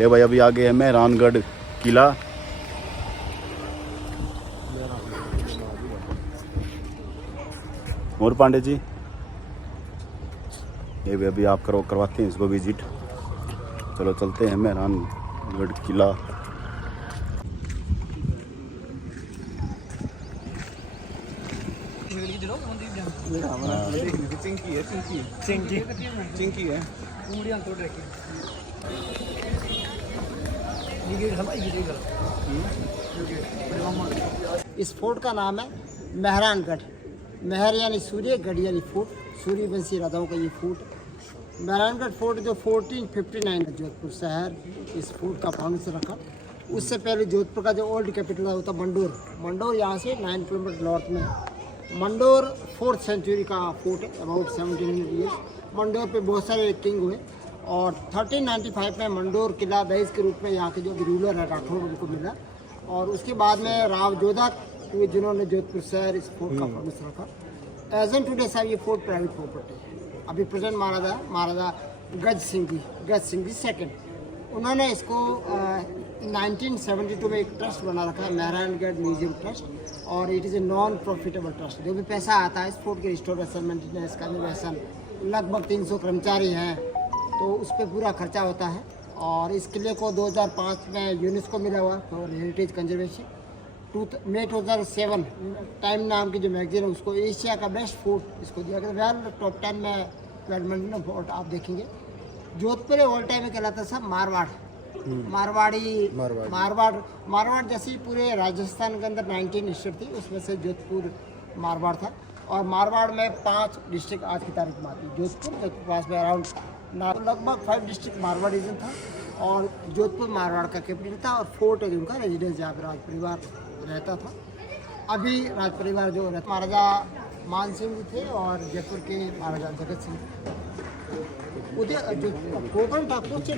ले भाई अभी आगे है मेहरानगढ़ किला। और पांडे जी ये भी अभी आप करवाते हैं इसको विजिट। चलो चलते हैं मेहरानगढ़ किला। चिंकी है। इस फोर्ट का नाम है मेहरानगढ़। मेहर यानी सूर्य, गढ़ यानी फोर्ट। सूर्यवंशी राजाओं का ये फोर्ट। मेहरानगढ़ फोर्ट जो 1459 जोधपुर शहर इस फोर्ट का फाउंडेशन रखा। उससे पहले जोधपुर का जो ओल्ड कैपिटल था वो था मंडोर। मंडोर यहाँ से 9 किलोमीटर नॉर्थ में है। मंडोर 4th सेंचुरी का फोर्ट है, अबाउट 1700 ईयर्स। मंडोर पे बहुत सारे किंग हुए और 1395 में मंडोर किला दहेज के रूप में यहाँ के जो रूलर है राठौर उनको मिला। और उसके बाद में राव जोधा हुए जिन्होंने जोधपुर शहर इस फोर्ट का फाउंडेशन रखा। एज एन टुडे साहब ये फोर्ट प्राइवेट प्रॉपर्टी है। अभी प्रेजेंट महाराजा गज सिंह जी सेकंड, उन्होंने इसको 1972 में एक ट्रस्ट बना रखा है, मेहरानगढ़ म्यूजियम ट्रस्ट। और it is a non profitable trust. जो भी पैसा आता है इस फोर्ट के रिस्टोरेशन मेंटेनेंस कन्जर्वेशन, लगभग 300 कर्मचारी हैं तो उस पर पूरा खर्चा होता है। और इस किले को 2005 में यूनेस्को मिला हुआ फॉर हेरिटेज कंजर्वेशन। मई 2007 टाइम नाम की जो मैगजीन है उसको एशिया का बेस्ट फोर्ट इसको दिया गया। वेल टॉप 10 में बैडमिंटन फोर्ट आप देखेंगे। जोधपुर ऑल टाइम में कहलाता सब मारवाड़, मारवाड़ जैसी पूरे राजस्थान के अंदर 19 डिस्ट्रिक्ट थी, उसमें से जोधपुर मारवाड़ था। और मारवाड़ में 5 डिस्ट्रिक्ट आज की तारीख में आती। जोधपुर के पास में अराउंड लगभग 5 डिस्ट्रिक्ट मारवाड़ रीजन था और जोधपुर मारवाड़ का कैपिटल था। और फोर्ट है उनका रेजिडेंस जहाँ पर राज परिवार रहता था। अभी राज परिवार जो रहता महाराजा मान सिंह जी थे और जयपुर के महाराजा जगत सिंह। जो कोकण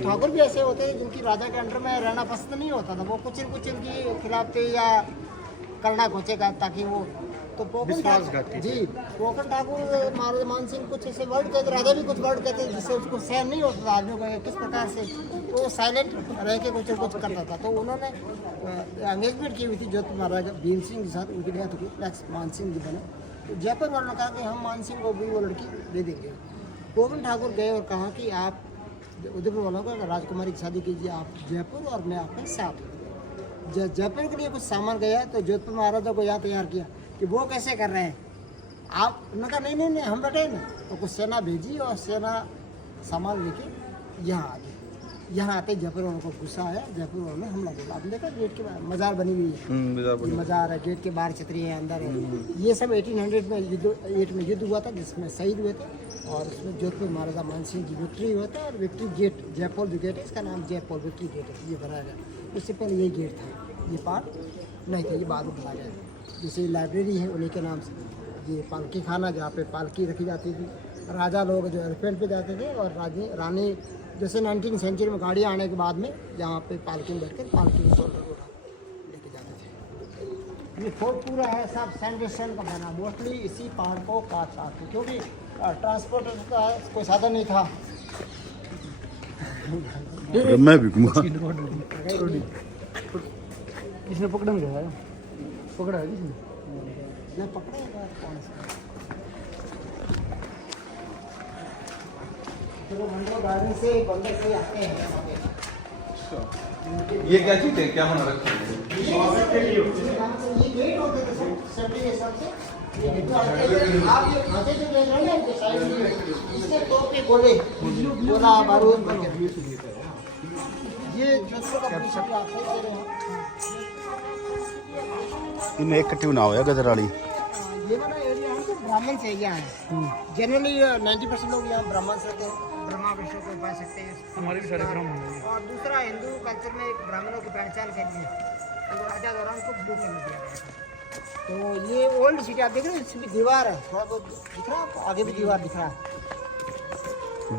ठाकुर भी ऐसे होते हैं जिनकी राजा के अंडर में रहना पसंद नहीं होता था। वो कुछ इनकी खिलाफ थे या करना खोचेगा ताकि वो तो कोकण ठाकुर महाराजा मान सिंह कुछ ऐसे वर्ड कहते, राजा भी कुछ वर्ड कहते जिससे उसको सहन नहीं होता था आदमियों को किस प्रकार से वो साइलेंट रह के कुछ करता था। तो उन्होंने एंगेजमेंट की हुई थी जोधपुर महाराजा भीम सिंह के साथ, उनकी डेथ हुई। नेक्स्ट मान सिंह जी बने तो जयपुर वालों ने कहा कि हम मान सिंह को भी वो लड़की दे देंगे। कोकण ठाकुर गए और कहा कि आप उदयपुर वालों को राजकुमारी की शादी कीजिए आप जयपुर और मैं आपके साथ। जयपुर के लिए कुछ सामान गया तो जोधपुर महाराजा को यहाँ तैयार किया कि वो कैसे कर रहे हैं आप। उन्होंने कहा नहीं हम बैठे ना। तो कुछ सेना भेजी और सेना सामान लेके यहाँ आ गई। यहाँ आते जयपुर वालों को गुस्सा आया, जयपुर वालों ने हमला बोला। आपने देखा गेट के बाहर मजार बनी हुई है, मजार है, गेट के बाहर छतरी है, अंदर है। ये सब 1800 में युद्ध हुआ था जिसमें शहीद हुए थे। और उसमें जोधपुर महाराजा मान सिंह की विक्ट्री हुआ था। और विक्ट्री गेट जयपुर जो गेट है इसका नाम जयपुर विक्ट्री गेट है, ये बनाया गया। उससे पहले ये गेट था, ये पार्ट नहीं था, ये बाद में बनाया गया। जैसे लाइब्रेरी है उन्हीं के नाम से। ये पालकी खाना जहाँ पे पालकी रखी जाती थी, राजा लोग जो एलिफेंट पे जाते थे और रानी जैसे 19th सेंचुरी में गाड़ियाँ आने के बाद में यहाँ पे पालकी में बैठकर पालकी में सोल्डर लेके जाते थे। ये फोर्ट पूरा है सब सैंडस्टोन का बना, मोस्टली इसी पहाड़ को काट के, क्योंकि ट्रांसपोर्ट का कोई साधन नहीं था। मैं भी घूमा किसने पकड़ा गया है? पकड़ा है किसने? मैं पकड़ा कौन सा तो मंडो गार्डन से बंदर से आते हैं यहाँ पे। ये क्या चीज है, क्या बना रखा है? ये गेट होते थे सब के हिसाब से। आप ये खाते जो देख रहे हैं ना साइड में इससे तोपे गोला बारूद ये जैसे का पूछा आप दे रहे हैं। इनमें एक कट्टी ना हो गजराली। ये वाला एरिया है तो ब्राह्मण से एरिया है। जनरली 90% लोग यहाँ ब्राह्मण से रहते हैं। ब्रह्मा विष्णु को पा सकते हैं, हमारे भी सारे ब्राह्मण हैं। और दूसरा हिंदू कल्चर में एक ब्राह्मणों की पहचान के लिए तो राजा दौरान को ब्लू कलर दिया गया था। तो ये ओल्ड सिटी आप देख रहे हैं, इसमें दीवार है, थोड़ा बहुत दिख रहा है आपको, आगे भी दीवार दिख रहा है।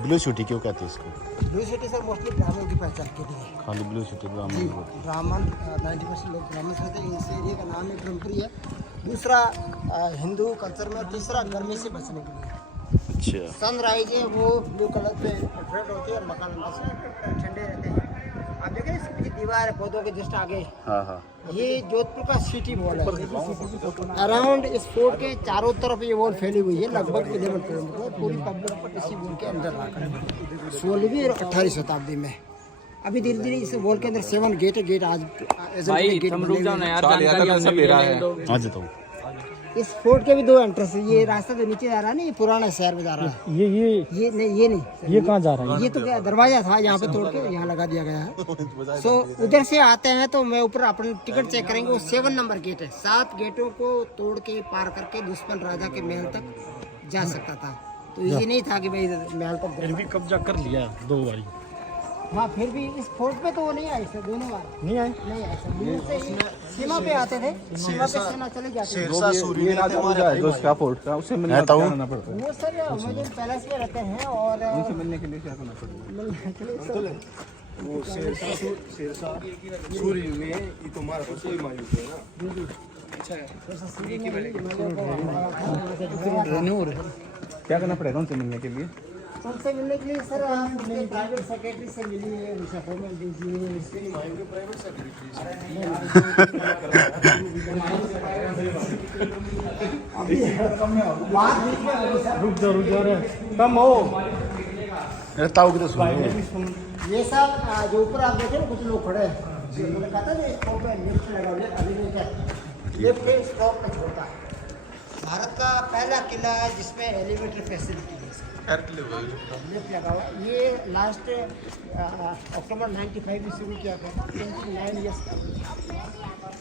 ब्लू सिटी क्यों कहते हैं इसको? ब्लू सिटी सर मोस्टली ब्राह्मणों की पहचान के लिए। खाली ब्लू सिटी ब्राह्मण। ब्राह्मण 90% लोग ब्राह्मण से रहते हैं। इस एरिया का नाम है ब्रह्मपुरी है। दूसरा हिंदू कल्चर में, तीसरा गर्मी से बचने के लिए। अच्छा। सनराइज है वो ब्लू कलर पे रेड होती है और मकान अंदर से ठंडे रहते हैं। अब हमारे पौधों के जस्ट आगे हाँ हाँ ये जोधपुर का सिटी वॉल है। अराउंड इस फोर्ट के चारों तरफ ये वॉल फैली हुई है, लगभग 11 किलोमीटर। पूरी पब्लिक इसी वॉल के अंदर आकर 16वीं और 18वीं शताब्दी में। अभी धीरे धीरे इस वॉल के अंदर 7 गेट है। गेट आज भाई तुम रुक जाओ ना यार, जानकारी हमने भी लेने दो। आ जाता हूँ। इस फोर्ट के भी 2 एंट्रेंस है। ये रास्ता जो नीचे जा रहा है ना, ये पुराना शहर में जा रहा है। ये नहीं ये कहाँ जा रहा है? ये तो क्या दरवाजा था, यहाँ पे तोड़ के यहाँ लगा दिया गया है। सो उधर से आते हैं तो मैं ऊपर अपनी टिकट चेक करेंगे। वो 7 नंबर गेट है। 7 गेटों को तोड़ के पार करके दुश्मन राजा के महल तक जा सकता था। तो ये नहीं था कि भाई महल तक भी कब्जा कर लिया 2 बारी। हाँ, फिर भी इस फोर्ट पे तो वो नहीं आए थे, दोनों बार नहीं आए दूर से ही सीमा पे आते थे। सीमा पे सेना चले जाते थे। जो क्या फोर्ट था उससे मिलने रहता हूँ। वो सर मुझे पैलेस में रहते हैं और उनसे मिलने के लिए क्या करना पड़ेगा? वो शेरशाह सूर्य में ये तुम्हारा तो कोई मायूस है ना। क्या करना पड़ेगा उनसे मिलने के लिए? उनसे मिलने के लिए सर आप प्राइवेट सेक्रेटरी से मिलिए, उनसे अपॉइंटमेंट दीजिए। रुक जाओ रे, कम हो। रहता हूँ तो सुन। ये सब जो ऊपर आप देखे ना, कुछ लोग खड़े हैं। मैंने कहा था ना इस टॉप पे लिफ्ट लगा हुआ है, अभी नहीं क्या लिफ्ट इस टॉप पे छोड़ता है। भारत का पहला किला है जिसमें एलिवेटर फैसिलिटी है। लिफ्ट लगा हुआ ये लास्ट अक्टूबर 95 में शुरू किया गया। 29 ईयर्स का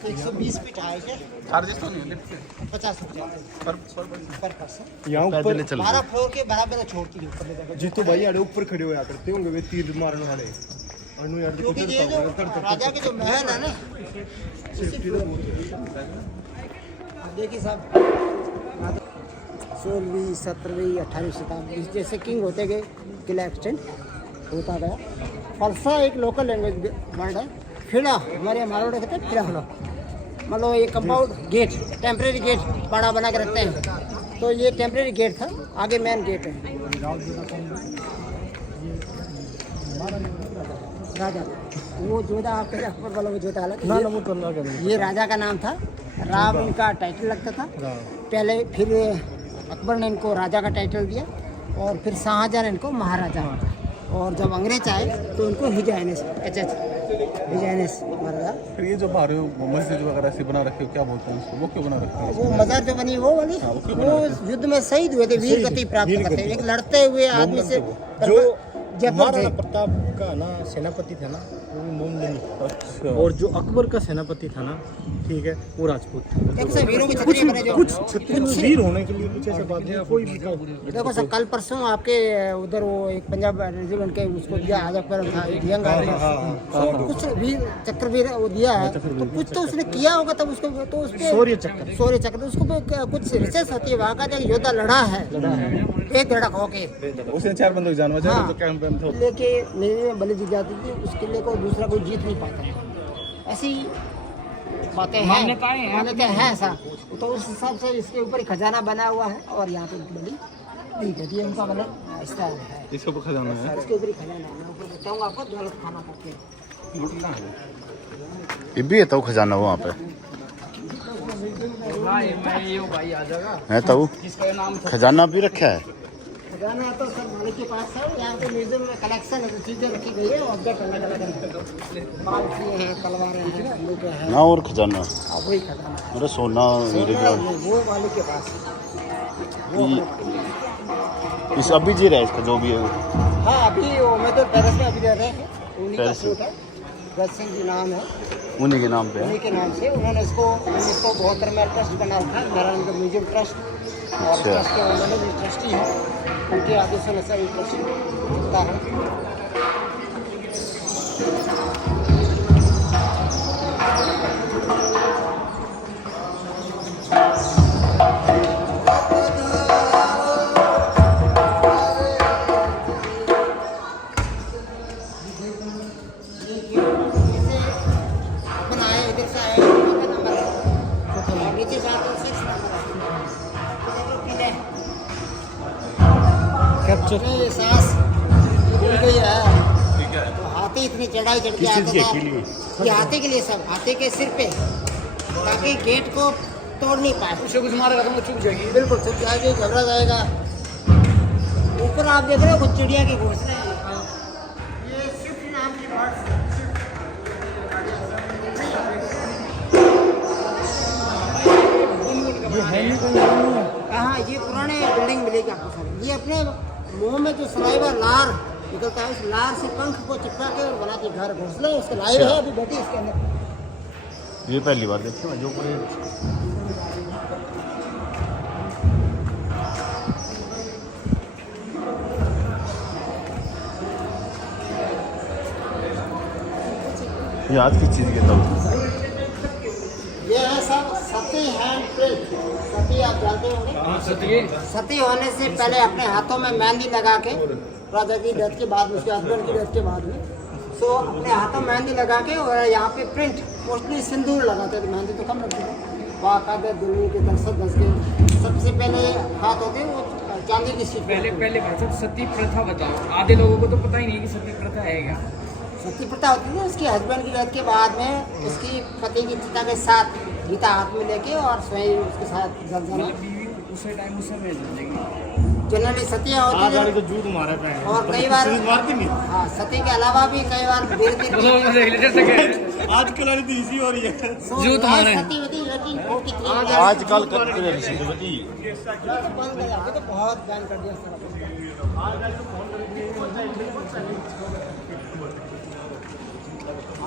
120 फीट हाइट है। चार्जेस तो नहीं लिफ्ट 50 रुपये पर पर्सन। यहाँ ऊपर 12 फ्लोर के बराबर छोड़ती है ऊपर जगह। जितो भाई आड़े ऊपर खड़े हुआ करते होंगे वे तीर मारने वाले। अनु यार क्योंकि ये जो राजा के जो महल है ना, देखिए साहब 16वीं 17वीं 18वीं शताब्दी जैसे किंग होते गए किला एक्सटेंड होता गया। फलसा एक लोकल लैंग्वेज वर्ड है। खिला हमारे मारवाड़ी कहते हैं खिला। मतलब ये कंपाउंड गेट, टेम्परेरी गेट बड़ा बना के रखते हैं। तो ये टेम्परेरी गेट था, आगे मेन गेट है। राजा वो जोधा आपके अकबर वाला वो जोधा अलग। ये राजा का नाम था, राम इनका टाइटल लगता था पहले। फिर अकबर ने इनको राजा का टाइटल दिया और फिर शाहजहां ने इनको महाराजा। और जब अंग्रेज आए तो इनको हिजाइनेस हिजाइनेस महाराजा। फिर ये जो बाहर मस्जिद वगैरह से बना रखे हो क्या बोलते हैं उसको? वो क्यों बना रखे हैं? वो मजार जो बनी वो वाली, वो युद्ध में शहीद हुए थे, वीर गति प्राप्त करते एक लड़ते हुए आदमी से। जो महाराणा प्रताप का ना सेनापति था ना, वो मोमडन। अच्छा। और जो अकबर का सेनापति था ना, ठीक है, वो राजपूत था। देखो सर, वीरों की छतरी बने जो कुछ छत्तीस वीर होने के लिए कुछ ऐसे बात नहीं, कोई भी देखो सर, कल परसों आपके उधर वो एक पंजाब रेजिमेंट के उसको दिया आजकबर था, यंग आर्मी। कुछ वीर चक्रवीर वो दिया है, तो कुछ तो उसने किया होगा तब उसको, तो उसके शौर्य चक्र तो उसको कुछ रिसर्च होती है। वहाँ का जो योद्धा लड़ा है एक धड़क होके, उसने 4 बंदों की जान बचाई। तो कैंप में था लेके मेरे में बलि दी जाती थी, उस किले को दूसरा कोई जीत नहीं पाता। ऐसी बातें हैं, मान्यता है ऐसा। तो उस हिसाब से इसके ऊपर ही खजाना बना हुआ है और यहाँ पे बलि दी जाती है। उनका मतलब स्टाइल है, इसके ऊपर खजाना है। इसके ऊपर ही खजाना है। मैं ऊपर बताऊँगा आपको, दौलत खाना करके लुटना है। ये भी है तो खजाना वहाँ पे है तो खजाना भी रखा है। खजाना तो सब मालिक के पास है। यहाँ पे म्यूजियम में कलेक्शन है, चीजें रखी गई है, ऑब्जेक्ट अलग अलग है, बाल्टी है, तलवारें हैं, बंदूक है। ना और खजाना वही खजाना है। मेरा सोना मेरे सोना वो मालिक के पास है। इस अभी जी रहा है इसका जो भी है। हाँ, अभी वो मैं तो पेरिस में अभी रह रहे हैं। उन्हीं का पेरिस में। सूट है, गज सिंह जी नाम है। उन्हीं के नाम पे है। उन्हीं के नाम से उन्होंने इसको 1972 में ट्रस्ट बना रखा है, नारायणगढ़ म्यूजियम ट्रस्ट। और ट्रस्ट के उन्होंने भी ट्रस्टी है, उनके आदेशों से ये ट्रस्ट चलता है। सांस भूल गई है। तो हाथी हाथी इतनी चढ़ाई चढ़ के आता था, ये हाथी के लिए सब, हाथी के सिर पे, ताकि गेट को तोड़ नहीं पाए। उसे कुछ मारेगा तो चुप जाएगी। बिल्कुल चुप जाएगी, घबरा जाएगा। ऊपर आप देख रहे हो कुछ चिड़िया के घोंसले हैं। ये स्विफ्ट नाम की बर्ड्स है। हाँ, ये पुराने बिल्डिंग मिलेगी आपको सारी। ये अपने मुंह में जो सलाइवा लार निकलता है, उस लार से पंख को चिपका के और बनाती घर घोंसले, उसके लाइव है अभी बैठी इसके अंदर। ये पहली बार देखी मैं जो ये आज की चीज कहता हूँ। ये है सब सती हैंड प्रिंट। सती आप जानते होंगे। सती होने से पहले अपने हाथों में मेहंदी लगा के, राजा की डेथ के बाद में, उसके हस्बैंड की डेथ के बाद में, सो अपने हाथों में मेहंदी लगा के और यहाँ पे प्रिंट, मोस्टली सिंदूर लगाते थे, मेहंदी तो कम लगती है। बाकायदा दुल्हन के दस के सबसे पहले हाथ होते हैं वो चांदी की शीट। पहले भाषा सती प्रथा बताओ, आधे लोगों को तो पता ही नहीं कि सती प्रथा है क्या। सती प्रथा होती थी उसके हस्बैंड की डेथ के बाद में, उसकी पति की चिता के साथ गीता हाथ में लेके और स्वयं उसके साथ जल जाना। उसे टाइम उस समय जनरली सतियाँ होती है तो जूत मारे पे और कई बार मारती नहीं। हाँ, सती के अलावा भी कई बार आजकल वाली तो इजी हो रही है। जूत मारे। सती होती है, लेकिन 43 आजकल करते हैं ऋषि बंद कर दिया, तो बहुत बैन कर दिया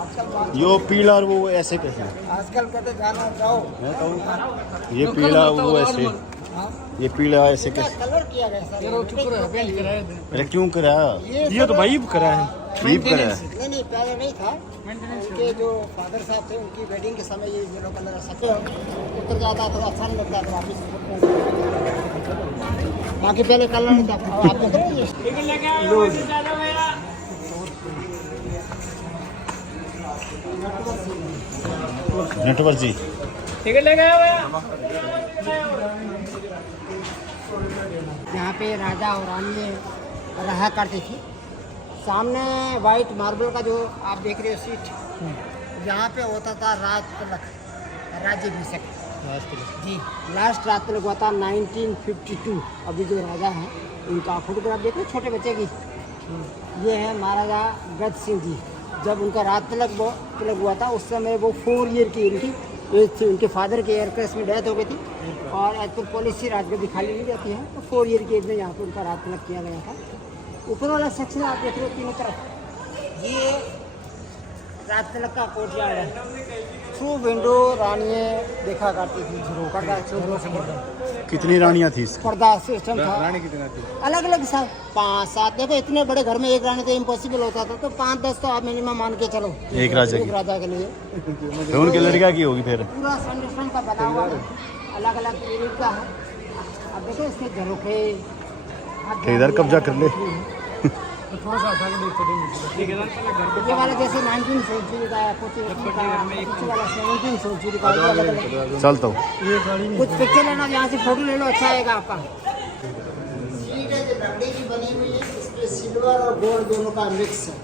आजकल। यो पीला और वो ऐसे कैसे आजकल कहते जाना जाओ, मैं कहूँ ये पीला वो ऐसे, ये पीला ऐसे क्या कैसे। कलर किया गया सर? अरे क्यों कराया? ये तो भाई करा है। ठीक कराया। नहीं पहले नहीं था। उनके जो फादर साहब थे, उनकी वेडिंग के समय ये येलो कलर सकते उतर जाता तो अच्छा नहीं लगता था वापिस। बाकी पहले कलर नहीं था। आप देख रहे हैं नेटवर्क जी यहाँ पे राजा और रानी रहा करती थी। सामने वाइट मार्बल का जो आप देख रहे हो सीट, यहाँ पे होता था राज तिलक, राज्याभिषेक जी। लास्ट राज तिलक हुआ था 1952। अभी जो राजा हैं उनका फोटोग्राफ देखो छोटे बच्चे की, ये है महाराजा गज सिंह जी। जब उनका राज तिलक हुआ था उस समय वो 4 ईयर की उनकी एज थी। उनके फादर के एयर क्रैश में डेथ हो गई थी और एज पर पॉलिसी राजगद्दी खाली नहीं जाती है, तो 4 ईयर की एज में यहाँ पर उनका राज तिलक किया गया था। ऊपर वाला सेक्शन आप देख रहे हो तीनों तरफ, ये राज तिलक का कोर्टयार्ड है। थ्रू विंडो रानियाँ देखा करती थी, कितनी रानियाँ थी? पर्दा सिस्टम था। रानी कितना थी? अलग अलग साथ 5-7। देखो इतने बड़े घर में एक रानी तो इम्पॉसिबल होता था, तो 5-10 तो आप मिनिमम मान के चलो एक राजा की। राजा के लिए तो उनके लड़का की होगी फिर। पूरा संरक्षण का बना हुआ अलग अलग पीरियड का है। अब देखो इसके झरोखे इधर कब्जा कर ले। थोड़ा सा हटा के देखो ये वाला जैसे 19वीं सेंचुरी का है, कुछ वाला 17वीं सेंचुरी का, अलग अलग। चल तो कुछ पिक्चर लेना, यहाँ से फोटो ले लो, अच्छा आएगा आपका। सीट है जो लकड़ी की बनी हुई है, इसमें सिल्वर और गोल्ड दोनों का मिक्स है।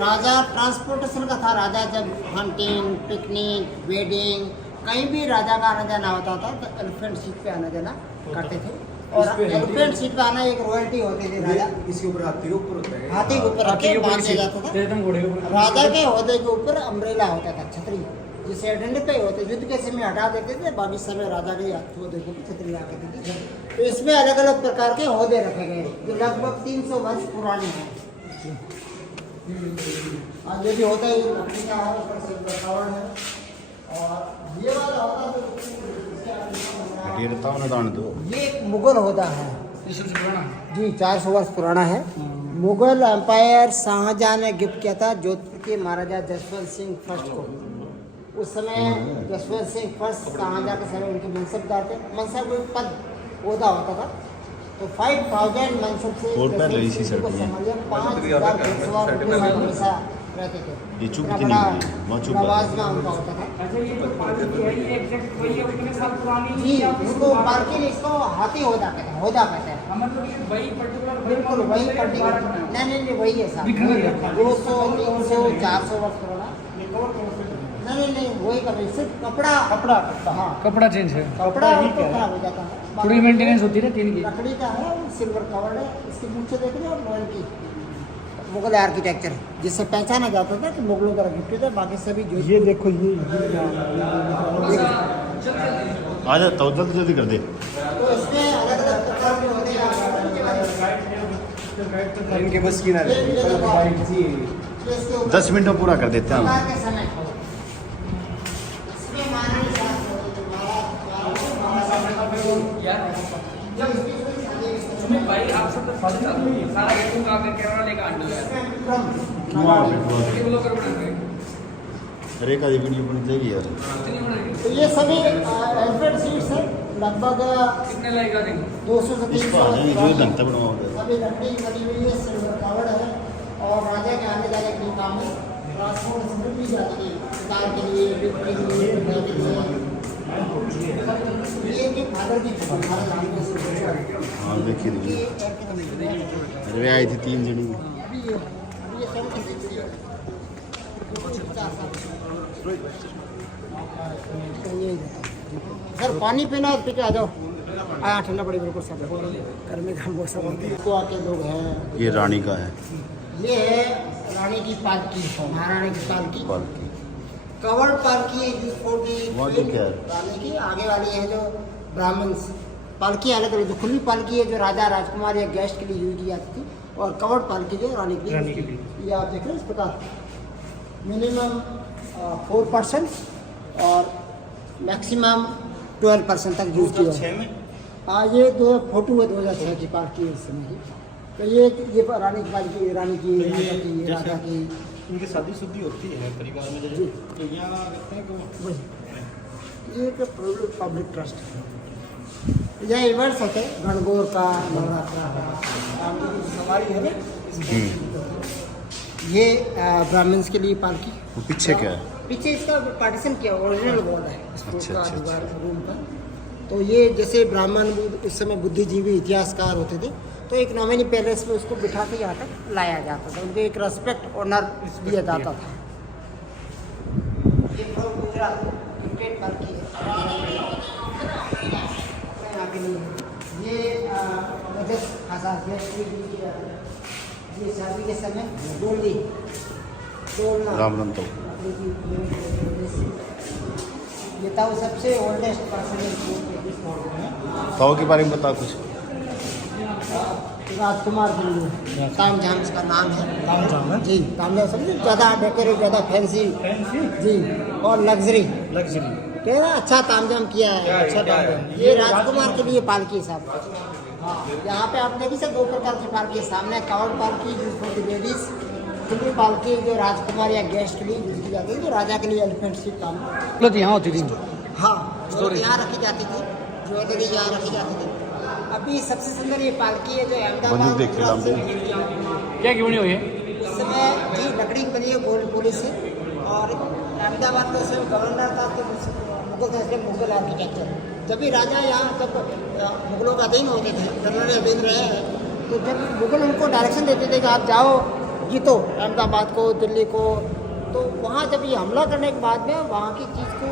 राजा ट्रांसपोर्टेशन का था। राजा जब हंटिंग, पिकनिक, वेडिंग, कहीं भी राजा का आना जाना होता था तो एलिफेंट सीट पे आना जाना करते थे। और एलिफेंट सीट पे आना एक रॉयल्टी होती थी। राजा इसके ऊपर हाथी के ऊपर होता है। हाथी के ऊपर रखे बांधा जाता था। राजा के ओहदे के ऊपर अम्ब्रेला होता था, छतरी, जिसे आइडेंटिफाई होते, युद्ध के समय हटा देते थे, बाकी समय राजा के ओहदे को छतरी ला के देते थे। तो इसमें अलग अलग प्रकार के ओहदे रखे गए जो लगभग 300 वर्ष पुराने हैं। और जो भी होता है ये लकड़ी का है, ऊपर सिल्वर कवर है। और ये वाला होता है ये एक मुगल होता है जी, 400 वर्ष पुराना है। मुगल एम्पायर शाहजहां ने गिफ्ट किया था जोधपुर के महाराजा जसवंत सिंह फर्स्ट को। उस समय जसवंत सिंह फर्स्ट शाहजहां के समय उनके मनसबदार थे। मनसब कोई पद ओहदा होता था। तो 5000 मनसब से संभालिए 5000 घुड़सवार हमेशा रहते थे। ये चुप इतना कितनी बड़ा हुई? वहाँ चुप नवाजना उनका होता था। अच्छा, ये तो पालकी है, ये एग्जैक्ट वही है, उतने साल पुरानी जी, इसको पालकी नहीं, इसको हाथी होता कहता है। हो जा पाता है। हम मतलब ये वही पर्टिकुलर बिल्कुल वही पर्टिकुलर नहीं वही है साहब। 200 300 400 वर्ष पुराना नहीं वही कर सिर्फ कपड़ा हाँ कपड़ा चेंज है, कपड़ा ही खराब हो जाता है। थोड़ी मेंटेनेंस होती है ना तीन की। लकड़ी का है, सिल्वर कवर्ड है, इसके मुंह से देख रहे हो नॉयल की मुगल आर्किटेक्चर जिससे पहचाना जाता था कि मुगलों का गिफ्ट है। बाकी सभी जो ये देखो ये आ जाता हूँ, जल्दी जल्दी कर दे। तो इसमें अलग अलग प्रकार के होते हैं। इनके बस की ना ये देखो, जी ये इसके ऊपर 10 मिनट में पूरा कर देते हैं हम। त्योहार के समय इसमें महारानी साहब उसमें भाई आप सब तो फर्स्ट सारा गेटू का आकर कैमरा लेकर आंडो है ये लोग कर बनाएंगे अरे का वीडियो बन जाएगी यार। इतनी बनाएंगे तो ये सभी अल्फ्रेड सीट्स हैं, लगभग कितने लगेगा देखो 200 से इस 300 पर जो बनता बनवाओगे सभी लकड़ी बनी हुई है, सिल्वर कवर्ड है और राजा के आने जाने के लिए काम है। ट्रांसपोर्ट भी जाती है कार के लिए, लिफ्ट के लिए, बिजली के लिए। ये कि फादर की हमारे जानने से हाँ देखिए देखिए। अरे वे आई थी 3 जनी। अभी ये सब सर पानी पीना है, पीके आ जाओ। आया ठंडा पड़ी बिल्कुल सब गर्मी का मौसम को आके लोग हैं। ये रानी का है। ये है रानी की पालकी, महारानी की पालकी, पालकी कवर्ड पालकी है जिसको कि वहाँ की क्या है? रानी की आगे वाली है जो ब्राह्मण्स पालकी अलग अलग। जो खुली पालकी है जो राजा राजकुमार या गेस्ट के लिए यूज की जाती थी, और कवर्ड पालकी जो रानी के लिए। ये आप देख रहे हैं इस प्रकार मिनिमम 4% और मैक्सिमम 12% तक यूज किया है। हाँ ये दो फोटो है 2006 की पालकी है इस समय की। तो ये रानी की पालकी, रानी की राजा की इनकी शादी शुद्धि होती है परिवार में जी। तो यहाँ देखते हैं कि वही ये एक पब्लिक ट्रस्ट है। यह इवेंट्स होते हैं गणगौर का, नवरात्रा सवारी है ना। ये ब्राह्मण्स के लिए पालकी। वो पीछे क्या है? पीछे इसका पार्टीशन किया ओरिजिनल वॉल है इस अच्छा, का अच्छा, दीवार रूम का। तो ये जैसे ब्राह्मण उस समय बुद्धिजीवी इतिहासकार होते थे, तो एक नॉमिनी पैलेस में उसको बिठा के यहाँ तक लाया जाता था, उनको एक रेस्पेक्ट ऑनर दिया जाता था। ये गुजरात क्रिकेट पालकी है, ये ये शादी के समय डोलना रामरन तो ये था वो सबसे ओल्डेस्ट पर्सन ताओ के बारे में बता कुछ। राजकुमार दिल्ली तामझाम इसका नाम है। तामझाम जी, तामझाम समझे, ज़्यादा डेकोरेट, ज़्यादा फैंसी जी और लग्जरी कह रहा अच्छा तामझाम किया है। अच्छा तामझाम ये राजकुमार के लिए पालकी साहब। हाँ यहाँ पे आप देखिए सर 2 प्रकार की पालकी सामने, कवर्ड पालकी जिसको कि लेडीज, खुली पालकी जो राजकुमार या गेस्ट के लिए यूज की जाती है, जो राजा के लिए एलिफेंट सीट काम यहाँ होती थी। हाँ यहाँ रखी जाती थी, ज्वेलरी यहाँ रखी जाती थी। अभी सबसे सुंदर ये पालकी है जो अहमदाबाद देख के लाम दे। क्या क्यों नहीं हुई है? इस समय जी लकड़ी की बनी है गोल्ड पुलिस से। और अहमदाबाद का उसमें गवर्नर था तो मुगल था, इसलिए मुगल आर्किटेक्चर। जब भी राजा यहाँ जब मुगलों का अधीन होते थे, जनरल अधीन रहे हैं, तो जब मुगल उनको डायरेक्शन देते थे कि आप जाओ जीतो अहमदाबाद को, दिल्ली को, तो वहाँ जब ये हमला करने के बाद में वहाँ की चीज़ को,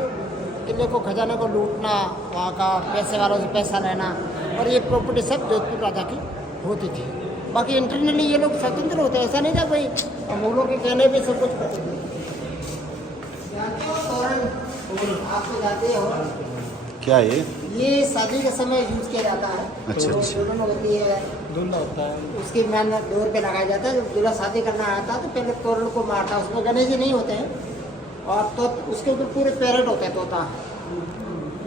किले को, खजाने को लूटना, वहाँ का पैसे वालों से पैसा लेना, और ये प्रॉपर्टी सब जोधपुर राजा की होती थी। बाकी इंटरनली ये लोग स्वतंत्र होते, ऐसा नहीं था भाई मुगलों के कहने पे सब कुछ करते थे। आपको जाते हो क्या ये शादी के समय यूज किया जाता है। अच्छा, तो अच्छा। दुल्हन होती है, धुंधा होता है। उसके मैन डोर पे लगाया जाता है। जब दूल्हा शादी करना आता है तो पहले तोरण को मारता है, उसमें गणेश जी नहीं होते हैं, और तो उसके ऊपर पूरे पैरेट होते हैं, तोता।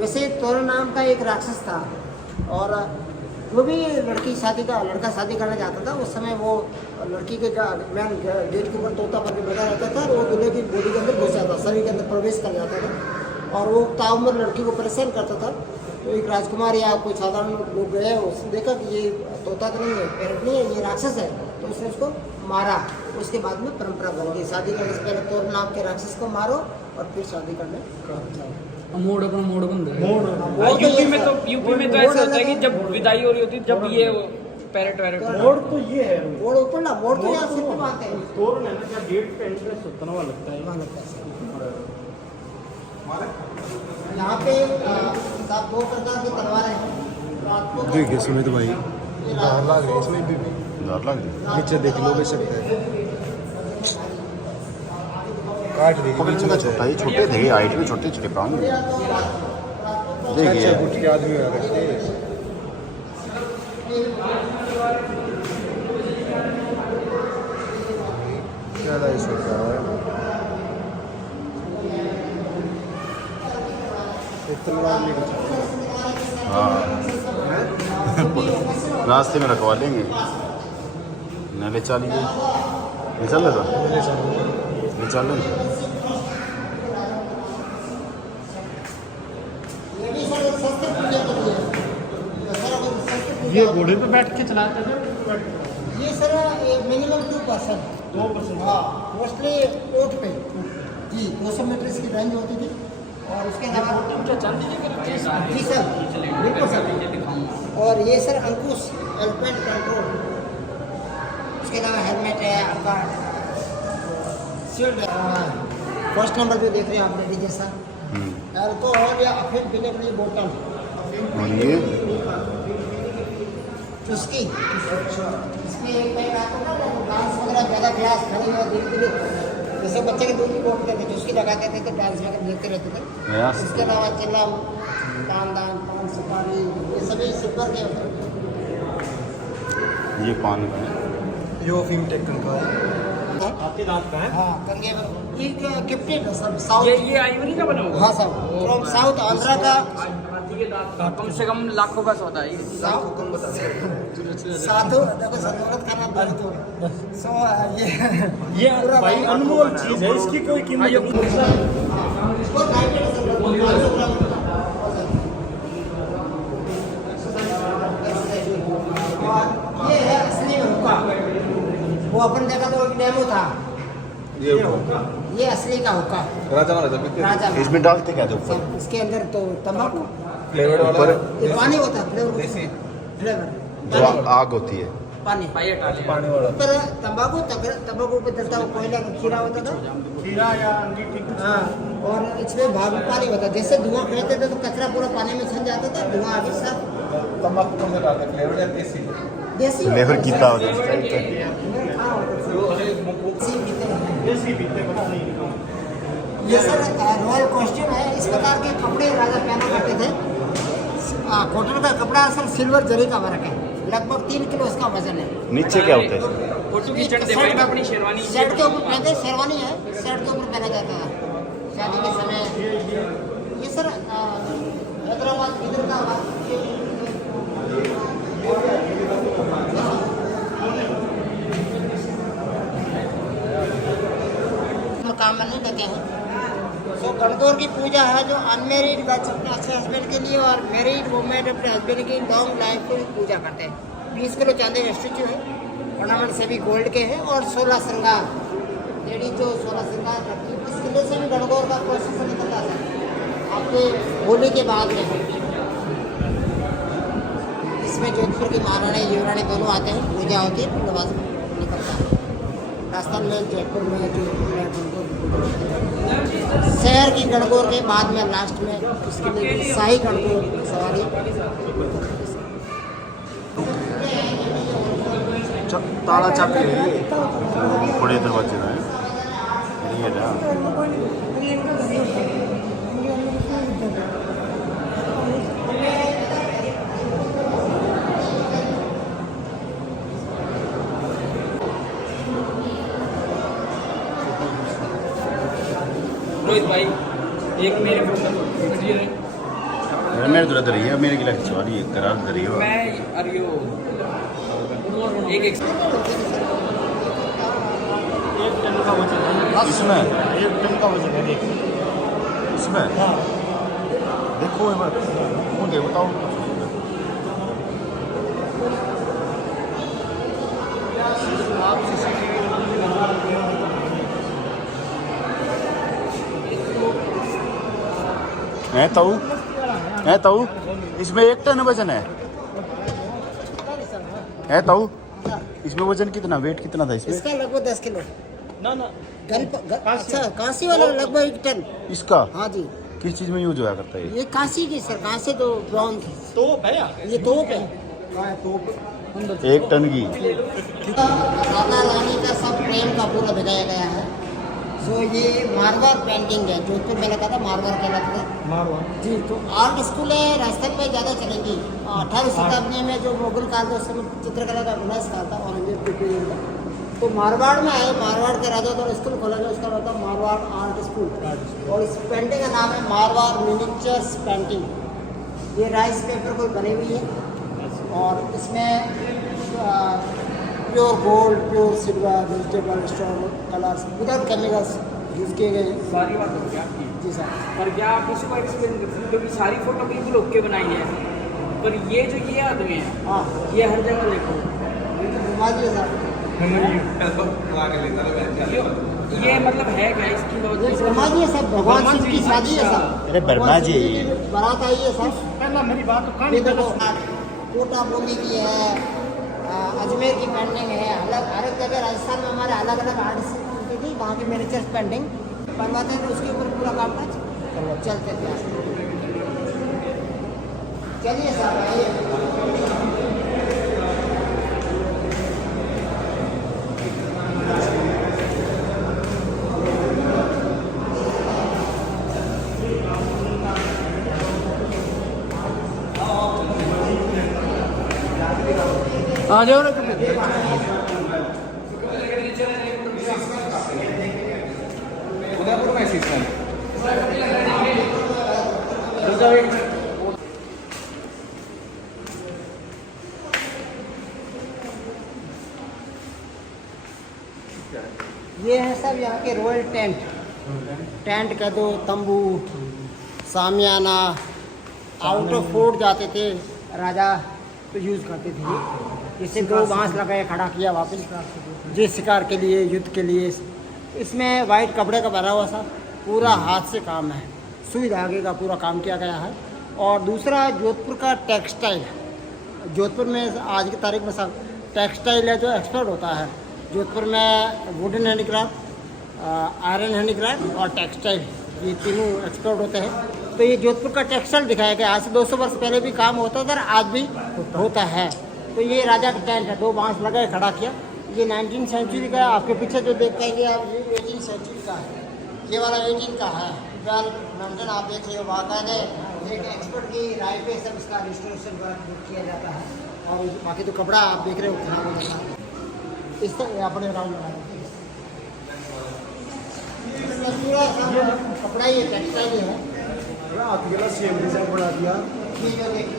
वैसे तोरण नाम का एक राक्षस था, और जो भी लड़का शादी करना चाहता था उस समय वो लड़की के मैन गेट के ऊपर तोता पर बैठा रहता था, और वो दूल्हे की बॉडी के अंदर घुस जाता, शरीर के अंदर प्रवेश कर जाता था, और वो ताउम्र लड़की को परेशान करता था। तो एक राजकुमार या कोई साधारण लोग गए, उसने देखा कि ये तोता तो नहीं है, पैरट नहीं है, ये राक्षस है, तो उसने उसको मारा। उसके बाद में परंपरा बन गई, शादी करने से पहले तोरण नाम के राक्षस को मारो और फिर शादी करने जाओ। मोड़ अपना मोड़ बन रहा है। मोड़ यूपी में तो ऐसा होता है कि जब विदाई हो रही होती है जब ये पैरेट वैरेट मोड़ तो ये है मोड़ ऊपर ना, मोड़ तो यहाँ सिर पे बांधते हैं। तोरण है ना, क्या गेट पे एंट्रेंस होता है ना, वहाँ लगता है। वहाँ लगता है सर। यहाँ पे साहब 2 प्रकार की तलवारें हैं। रात को देखिए सुमित भाई, ये दार लग रही है इसमें भी। डर लग रही नीचे देख लो भी सकते हैं, काट देखिए पकड़ नीचे का छोटा ही, छोटे थे हाइट में, छोटे छोटे प्राण देखिए। 6 फुट के आदमी हुआ करते हैं। ज़्यादा ही छोटा है, एक तलवार लेकर चलते हैं। हाँ रास्ते में रखवा लेंगे, न ले चलिए, ले चल ले चल ले। ये घोड़े पे बैठ के चलाते थे। ये सर मिनिमम 2%। 2%। हाँ, मोस्टली ओट पे जी 200 मीटर इसकी रेंज होती थी। और उसके अलावा जी सर, बिल्कुल सर। और ये सर अंकुश एलिफेंट कंट्रोल, उसके अलावा हेलमेट है आपका, शील्ड है। फर्स्ट नंबर पे देख रहे हैं आप लेडी जैसा अल्कोहल या अफीम पीने के लिए बोतल, और ये चुस्की, इसमें एक पैर आता था ना, डांस वगैरह ज़्यादा क्लास खड़ी और धीरे धीरे जैसे बच्चे के दूध बोलते थे, चुस्की लगाते थे तो डांस वगैरह देखते रहते थे। इसके अलावा चिल्लम, पानदान, पान सुपारी, ये सभी सिल्वर के होते हैं। ये पान का है। यो अफीम टेकन का है। आपके दांत का है। हाँ, कंगे में ये गिफ्टेड है सब साउथ। ये आइवरी का बना हुआ हाँ सर, फ्रॉम साउथ आंध्रा का। हाथी के दांत का कम से कम लाखों का सौदा है ये। साधु देखो संतोलत करना बहुत हो। सो ये भाई अनमोल चीज है, इसकी कोई कीमत नहीं। इसको लाइटेड है सर, और ये है असली हुक्का, वो अपन देखा तो एक डेमो था। ये असली का हुक्का राजा महाराजा पीते थे। राजा का। इसमें डालते क्या थे ऊपर? सब इसके अंदर तो तंबाकू, फ्लेवर वाला ऊपर ये पानी होता है, फ्लेवर देसी फ्लेवर जो आग होती है। पानी भाई हटा लिया। पानी वाला। पर तंबाकू पे चलता वो कोयला का खीरा होता था। खीरा या अंगीठी कुछ। हाँ, और इसमें भाग पानी होता है। जैसे धुआं फेंकते थे तो कचरा पूरा पानी में छन जाता था, धुआं आगे सब तंबाकू कौन सा डालते हैं, फ्लेवर या देसी? देसी लेवर कीता होता है। देसी पीते को नहीं। ये सर रॉयल कॉस्ट्यूम है। इस प्रकार के कपड़े राजा पहना करते थे। कॉटन का कपड़ा सर सिल्वर जरी का वर्क है, लगभग 3 किलो इसका वजन है। नीचे क्या होता है? फोटो की चढ़ दे भाई, मैं अपनी शेरवानी शर्ट के ऊपर पहनते, शेरवानी है, शर्ट के ऊपर पहना जाता था शादी के समय। ये सर हैदराबाद इधर का काम में नहीं लगे हैं। तो गणगौर की पूजा है जो अनमेरिड बच्चे अपने अच्छे हस्बैंड के लिए और मैरिड वुमेन अपने हस्बैंड की लॉन्ग लाइफ को पूजा करते हैं। 20 किलो चांदी का स्टैचू है, ऑर्नामेंट से भी गोल्ड के हैं और 16 श्रृंगार, लेडीज जो 16 श्रृंगार करती है। इस किले से भी गणगौर का प्रोसेस निकलता है आपके होली के बाद में। इसमें जोधपुर की महारानी युवरानी दोनों आते हैं, पूजा होती है, फिर नमाज निकलता है। राजस्थान में जयपुर में जो शहर की गणगौर के बाद में लास्ट में इसके लिए शाही गणगौर सवारी। ताला चाबी बड़े दरवाजे में नहीं है ना। रोहित भाई एक मेरे फोन में मेरे तो रही है, मेरे गिला खिंचवा रही है, करार दे रही हो। मैं अरियो एक एक टन का वजन है इसमें, 1 टन का वजन है। देख इसमें देखो एक बार मुझे बताओ। आप CCTV है ताऊ, है ताऊ, इसमें 1 टन वजन है ताऊ, इसमें वजन कितना, वेट कितना था इसमें? इसका लगभग 10 किलो। ना ना अच्छा कांसी वाला लगभग 1 टन। इसका हाँ जी, किस चीज में यूज होया करता है ये कांसी की सर, कांसी तो ब्रॉन्ज, तो भैया ये तोप है। 1 टन की। राधा रानी का सब प्रेम का पूरा दिखाया गया है। सो ये मारवाड़ पेंटिंग है, जोधपुर में लगा था, मारवाड़ कहलाता था। मारवाड़ जी, तो आर्ट स्कूल है राजस्थान में ज़्यादा चलेगी। 18वीं शताब्दी में जो मुगल काल था उस समय चित्रकला का विनाश काल था औरंगजेब के पीरियड में, तो मारवाड़ में आए, मारवाड़ के राजा तो स्कूल खोला गया, उसका नाम था मारवाड़ आर्ट स्कूल। और इस पेंटिंग का नाम है मारवाड़ मिनिएचर्स पेंटिंग। ये राइस पेपर पर बनी हुई है और इसमें pure gold, pure silver, vegetable stone colours without chemicals use किए गए हैं। सारी बात हो गया आपकी। जी सर। पर क्या आप इसको एक्सप्लेन कर सकते हो कि सारी फोटो बिल्कुल ओके बनाई है, पर ये जो ये आदमी है, हाँ, ये हर जगह देखो, ये तो घुमा दिए सर। ये मतलब है क्या इसकी ये वजह से? ब्रह्मा जी है सर, भगवान शिव की शादी है सर। अरे ब्रह्मा जी, बारात आई है सर। पहला मेरी बात तो कान ये देखो कोटा बोली की है, अजमेर की पेंटिंग है, अलग हर एक जगह राजस्थान में हमारे अलग अलग आर्टिस्ट होती थी, वहाँ की मिनिएचर पेंटिंग बनवाते थे, उसके ऊपर पूरा काम काज चलते थे। चलिए सर आइए। आ जाओ ना। उदयपुर में सीजन ये है सब यहाँ के रॉयल टेंट, टेंट कह दो, तंबू, सामियाना। आउट ऑफ फोर्ट जाते थे राजा तो यूज़ करते थे। इससे 2 बांस लगाए, खड़ा किया वापस जी, शिकार के लिए, युद्ध के लिए। इसमें वाइट कपड़े का बना हुआ सा पूरा हाथ से काम है, सुई धागे का पूरा काम किया गया है। और दूसरा जोधपुर का टेक्सटाइल, जोधपुर में आज की तारीख में सब टेक्सटाइल है जो एक्सपर्ट होता है। जोधपुर में वुडन हैंडीक्राफ्ट, आयरन हैंडीक्राफ्ट और टेक्सटाइल, ये तीनों एक्सपर्ट होते हैं। तो ये जोधपुर का टेक्सटाइल दिखाया गया। आज से 200 वर्ष पहले भी काम होता था, आज भी होता है। तो ये राजा का टेंट है, 2 बांस लगाए, खड़ा किया। ये 19वीं सेंचुरी का है। आपके पीछे जो देख पाएंगे आप, ये 18वीं सेंचुरी का है, ये वाला 18 का है। वेल मेंटेन आप देख रहे हो, बाकायदे एक एक्सपर्ट की राय पे सब इसका रिस्टोरेशन वर्क किया जाता है। और बाकी तो कपड़ा आप देख रहे हो खराब हो जाता है, इस तरह अपने राउंड लगा देते हैं। इसमें पूरा कपड़ा ही है, टेक्सटाइल ही है। सेम डिजाइन बना दिया। ये जो देखिए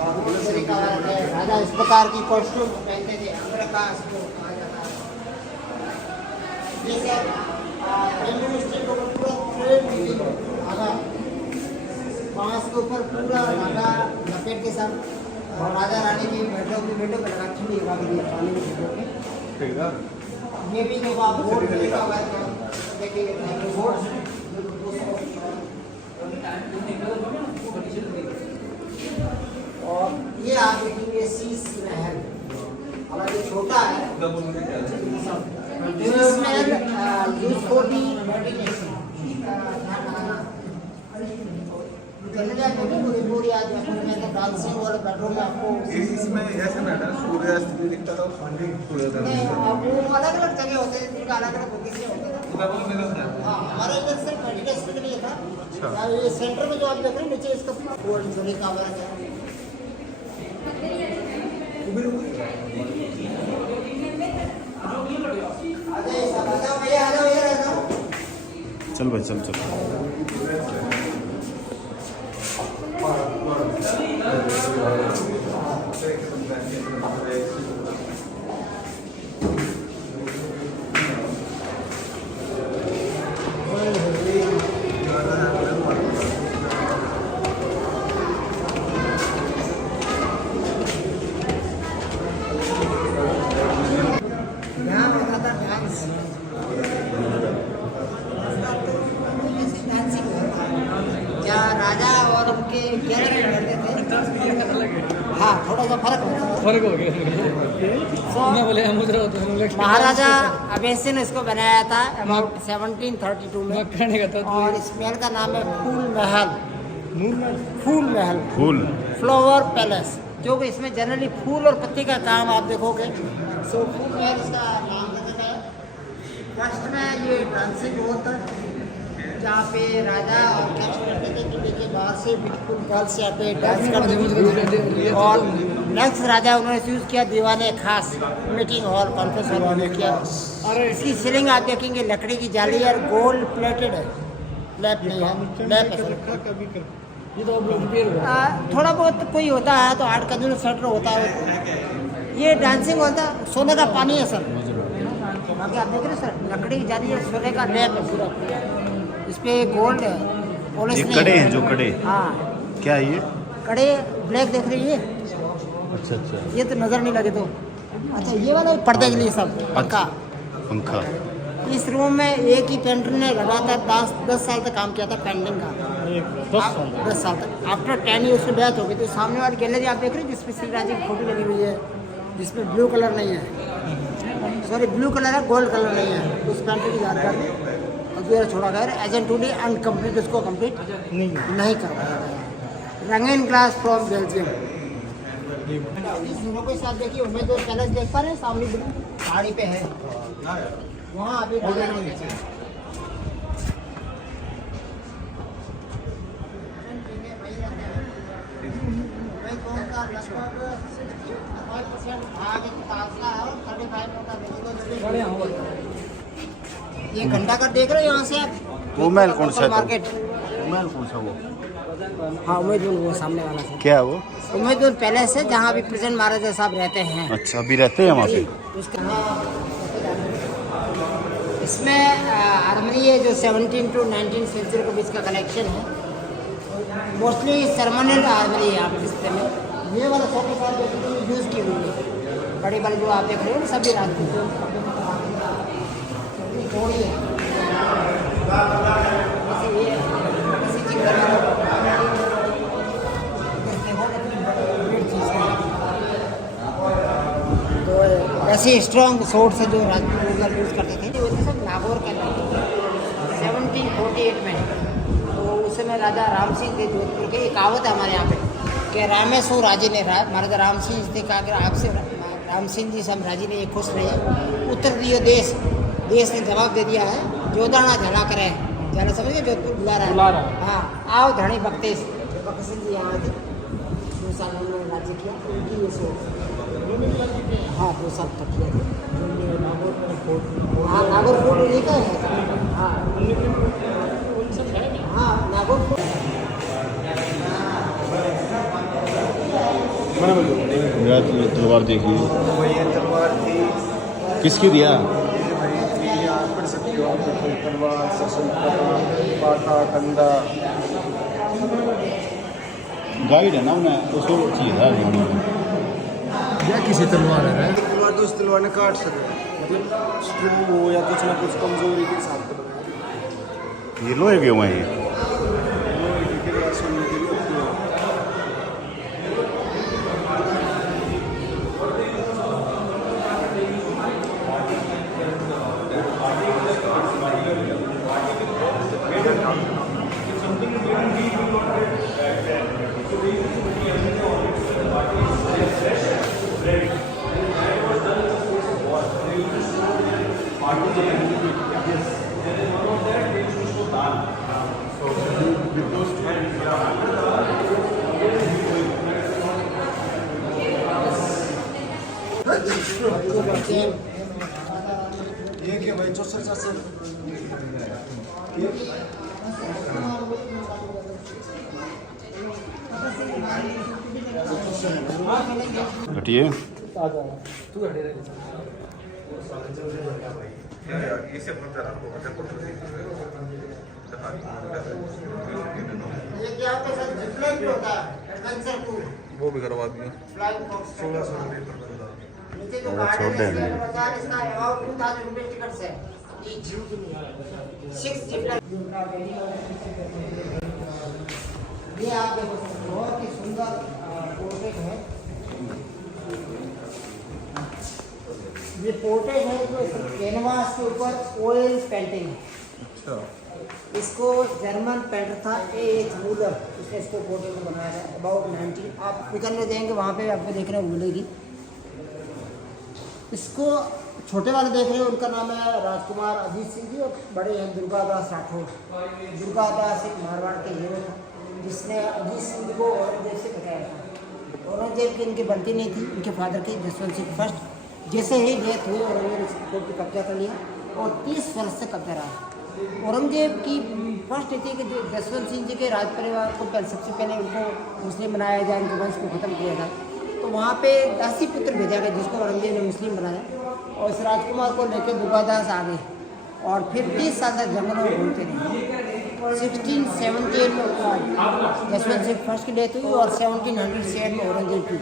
ऊपर तरीका है, राजा इस प्रकार की कॉस्ट्यूम पहनते थे, अमेरिका इसको कहा जाता है। ये सब रेलवे स्टेशन के ऊपर पूरा थ्रेड वीविंग धागा, बांस के ऊपर पूरा धागा लपेट के सब, और राजा रानी की बैठो पे लगा ठंडी हवा के लिए पानी में भिगो के। ये भी देखो आप बोर्ड तरीका हुआ है, देखेंगे बोर्ड। और ये आप देखेंगे शीश महल, हालांकि छोटा है। Sheesh Mahal use for the meditation. पूरी आज में डांसिंग और बेडरूम में आपको इसमें ऐसे ना सूर्यास्त भी दिखता था, नहीं, वो अलग अलग जगह होते हैं, उनका अलग अलग उद्देश्य होता था। हाँ, हमारे इधर सिर्फ मेडिटेशन के लिए था। ये सेंटर में जो आप देख रहे हैं नीचे, इसका गोल्ड जरी का वर्क है। चल भाई, चल चल। यहाँ होता था डांस। राजा और उनके कैरेक्टर रहते थे। हाँ, थोड़ा सा फर्क होता है। फर्क हो गया मैं बोले मुद्रा होता है महाराजा अभयसिंह ने इसको बनाया था अबाउट 1732 में, कहने का था और इस महल का नाम है फूल महल। फूल महल, फूल फ्लावर पैलेस, जो कि इसमें जनरली फूल और पत्ती का काम आप देखोगे। सो फूल महल इसका नाम लगता है। फर्स्ट में ये डांसिंग होता है, जहाँ पे राजा और गेस्ट करते थे किले के बाहर से ब्यूटीफुल गर्ल्स यहाँ पे डांस करते थे। और नेक्स्ट राजा उन्होंने यूज़ किया दीवाने खास meeting hall, conference hall use किया। और इसकी सीलिंग आप देखेंगे लकड़ी की जाली और गोल्ड प्लेटेड है, लैप नहीं है, लैप है। ये तो अब लोग रिपेयर हुआ थोड़ा बहुत कोई होता है तो 8 कंजूर शटर होता है। ये डांसिंग होता है, सोने का पानी है सर। बाकी आप देख रहे हैं सर, लकड़ी की जाली है, सोने का लैप है पूरा। इस पे गोल्ड है, पॉलिश ये नहीं कड़े है। हैं जो कड़े, हाँ, क्या है ये? कड़े ब्लैक देख रही है, अच्छा अच्छा, ये तो नज़र नहीं लगे तो। अच्छा, ये वाला पर्दे के लिए सब पंखा। पंखा। इस रूम में एक ही पेंटर ने लगातार 10 साल तक काम किया था पेंटिंग का। 10 साल तक। आफ्टर 10 ईयर्स की डेथ हो गई। तो सामने वाली गैलरी आप देख रहे हैं जिसमें श्री राजा की फोटो लगी हुई है, जिसमें ब्लू कलर नहीं है, सॉरी ब्लू कलर है, गोल्ड कलर नहीं है। उस पेंटर की यादगार में अधूरा छोड़ा गया। एजेंट टू डे अनकम्प्लीट, उसको कंप्लीट नहीं करवाया गया। रंगीन ग्लास फ्रॉम बेल्जियम। इस रूम के साथ देखिए उम्मीदवार पैलेस देख पा रहे हैं, सामने पहाड़ी पे है, वहाँ अभी राजा नहीं है। ये घंटा घर देख रहे हो यहाँ से आप? वो महल कौन सा है? मार्केट। वो महल कौन सा वो? हाँ, उम्मीदवार वो सामने वाला है। क्या है वो? उम्मीदवार पैलेस है, जहाँ अभी प्रेजेंट महाराजा साहब रहते हैं। अच्छा, अभी रहते हैं वहाँ पे? उसका इसमें आर्मरी है जो 17 to 19 सेंचुरी के बीच का कलेक्शन है। मोस्टली सरमोनियल आर्मरी है आप डिस्प्ले में। ये वाला छोटे साथ यूज़ की हुई है, बड़ी बड़ी जो आप देख रहे हो सभी राजपूत थोड़ी है। तो ऐसे स्ट्रॉन्ग सोर्ड से जो राजपूत लोग यूज़ करते थे, वो सब नागौर के 1748 में। तो उस समय राजा राम सिंह थे जोधपुर के। एक कहावत है हमारे यहाँ पे कि रामेश्वर राजे ने महाराजा राम सिंह ने कहा कि आपसे राम सिंह जी से हम राजी ने खुश रहे, उत्तर दियो देश ने जवाब दे दिया है, जोदाना झला करे झला, समझ गए, जोधपुर बुला रहा है। हाँ, आओ धनी बख्तेश सिंह जी यहाँ थे, 2 साल उन्होंने राज्य किया, उनकी ये सोच। हाँ, 2 साल तक किया था। हाँ, नागौर फोर्ट उन्हीं का है। हाँ हाँ, नागौर फोर्ट। तलवार देखी, वो ये तलवार थी, किसकी दिया? ये भाई थी, आप पढ़ सकते हो, आप कोई तलवार पाटा कंधा। गाइड है ना, उन्हें उसको चीज है या किसी तलवार है तलवार तो उस तलवार ने काट सके, मतलब स्क्रू हो या कुछ ना कुछ कमजोरी के साथ ये लोहे के हुए हैं। ये क्या भाई 64 घटिए। ये क्या आपके साथ जिप्लाइन भी होता है, एडवेंचर टूर, वो भी करवा दिया। Flying fox. 1600 मीटर। नीचे जो और गार्डन छोड़ है देंगे। इसका बाजार, इसका अबाउट 2000 रुपए टिकट्स है। ये 6 जिप्लाइन। ये आप देखो सर, बहुत ही सुंदर पोर्ट्रेट है। ये पोर्ट्रेट है जो कैनवास के ऊपर ऑयल पेंटिंग है। अच्छा। इसको जर्मन पेंटर था A.H. मूलर, उसने इसको पोर्ट्रेट को बनाया है। अबाउट 90 आप निकल में देंगे वहाँ पे आपको देख रहे हो मिलेगी। इसको छोटे वाले देख रहे हो, उनका नाम है राजकुमार अजीत सिंह जी, और बड़े हैं दुर्गादास राठौर। दुर्गादास एक मारवाड़ के हीरो था जिसने अजीत सिंह को औरंगजेब से बचाया था। औरंगजेब की इनकी बनती नहीं थी, इनके फादर की जसवंत सिंह फर्स्ट। जैसे ही डेथ हुई औरंगजेब ने कोर्ट पर कब्जा कर लिया और 30 वर्ष से कब्जा रहा। औरंगजेब की फर्स्ट थी कि जसवंत सिंह जी के राज परिवार को सबसे पहले उनको मुस्लिम बनाया जाए, उनके वंश को ख़त्म किया जाए। तो वहाँ पे 10 ही पुत्र भेजा गया जिसको औरंगजेब ने मुस्लिम बनाया, और इस राजकुमार को लेकर दुर्गादास आ गए और फिर 30 साल तक जंगलों में घूमते रहे। 1617 में जसवंत सिंह फर्स्ट की डेथ हुई और 1707 में औरंगजेब की।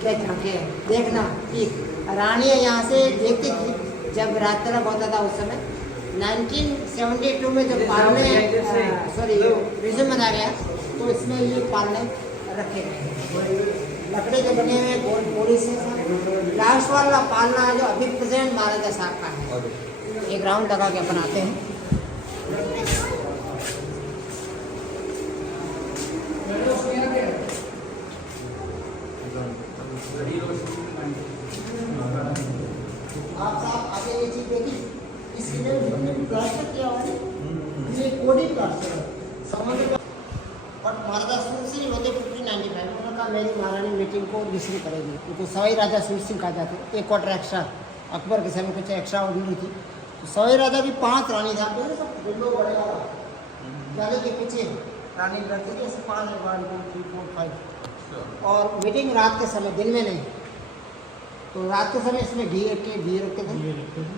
क्या झांके देखना कि रानियाँ यहाँ से देखती थी जब रात तलब होता था उस समय। 1972 में जब पालने रिज्यूम बना गया तो इसमें ये पालने रखे गए लकड़ी के बने हुए गोल पूरी से। लास्ट वाला पालना जो अभी प्रेजेंट महाराजा साहब का है, एक राउंड लगा के बनाते हैं। आप साहब आगे ये चीज देखी, इसके लिए प्लास्टर किया हुआ है, ये कोडी प्लास्टर है समझ। और महाराजा सूर सिंह होते 1595 उन्होंने कहा मेरी महारानी मीटिंग को रिसीव करेगी, क्योंकि सवाई राजा सूर सिंह कहा जाते, एक क्वार्टर एक्स्ट्रा अकबर के समय कुछ एक्स्ट्रा ऑर्डिनरी थी। तो सवाई राजा की 5 रानी था, विंडो बड़े वाला जाने के पीछे रानी बैठती थी, 5 1 2 3 4 5। और मीटिंग रात के समय, दिन में नहीं। तो रात के समय इसमें घी रखते थे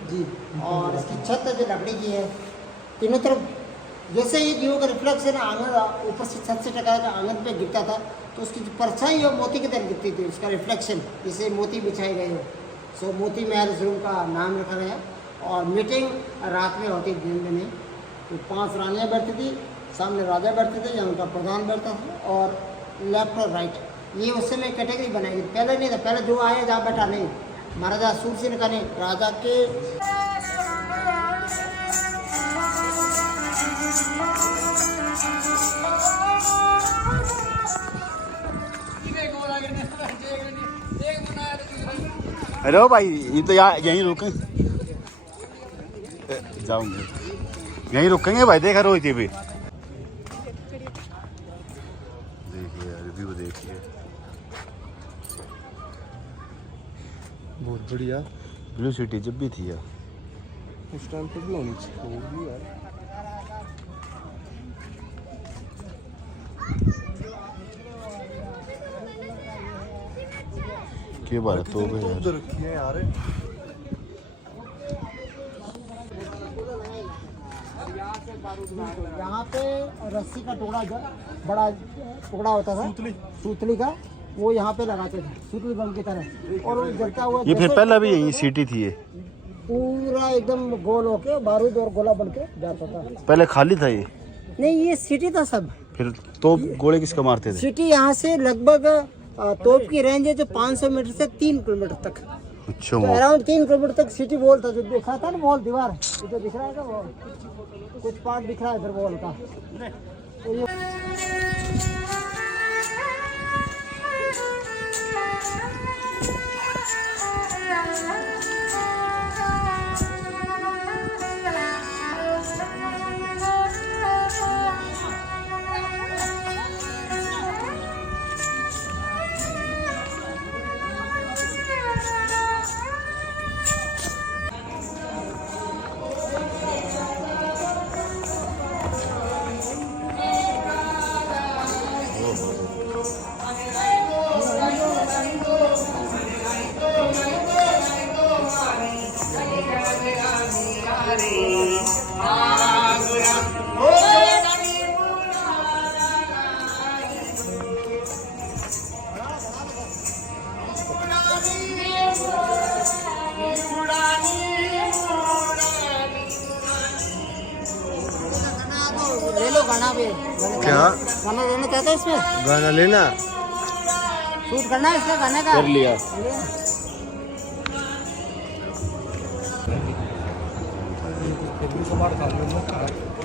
जी। और इसकी छत जो लकड़ी की है, तीनों तरफ जैसे ही घी का रिफ्लेक्शन आंगन ऊपर से छत से टकरा कर आंगन पे गिरता था तो उसकी जो परछाई है मोती की तरह गिरती थी, उसका रिफ्लेक्शन, जिसे मोती बिछाए गए हो। सो मोती महल इस रूम का नाम रखा गया। और मीटिंग रात में होती, दिन में नहीं। तो 5 रानियाँ बैठती थी, सामने राजा बैठते थे या उनका प्रधान बैठता था, और लेफ्ट और राइट ये उस समय कैटेगरी बनाई गई। पहले नहीं था, पहले जो आए जहाँ बैठा नहीं। महाराजा सूर सिंह का नहीं, राजा के अरे ओ भाई ये तो यहाँ यहीं रुकें, जाऊंगे यहीं रुकेंगे भाई। देखा रोज भी देखिए, रिव्यू देखिए, बहुत बढ़िया। ब्लू सिटी जब भी थी यार, उस टाइम पे भी होनी चाहिए यार। के बार तो यार रखी है यार। यहाँ पे रस्सी का टुकड़ा, बड़ा टुकड़ा होता था सूतली का, वो यहाँ पे लगाते थे सूतली बम की तरह, और वो जलता हुआ। ये फिर पहला भी यही सिटी थी ये, पूरा एकदम गोल होके बारूद और गोला बन के जाता था। पहले खाली था ये? नहीं, ये सिटी था सब। फिर तोप गोले किसका मारते थे? सिटी यहाँ से लगभग तोप की रेंज है जो 500 मीटर से 3 किलोमीटर तक। अच्छा, तो अराउंड 3 किलोमीटर तक सिटी वॉल था, जो दिखा था ना वॉल, दीवार ये जो दिख रहा है ना, वो कुछ पार्ट दिख रहा है इधर वॉल का। तो ये ले लो गाना भी क्या? गाना लेना चाहते हैं इसमें गाना लेना शूट करना है इसमें गाने का कर लिया कबाड़ खा लो